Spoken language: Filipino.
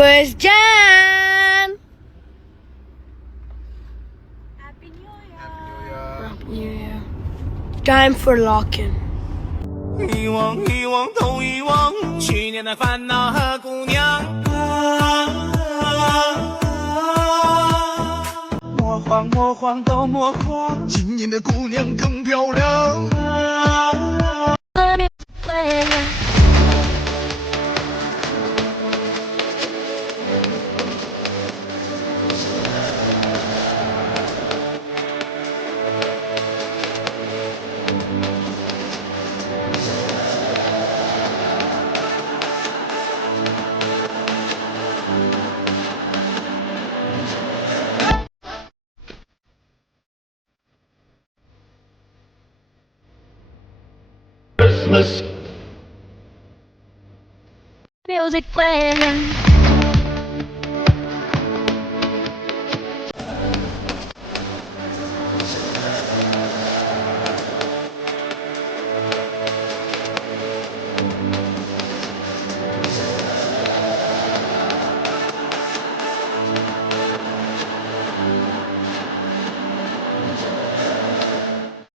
First Jan. Happy New Year. Happy New Year. Time for lock-in. 遗忘，遗忘，都遗忘，去年的烦恼和姑娘。魔幻，魔幻，都魔幻，今年的姑娘更漂亮。Music playing.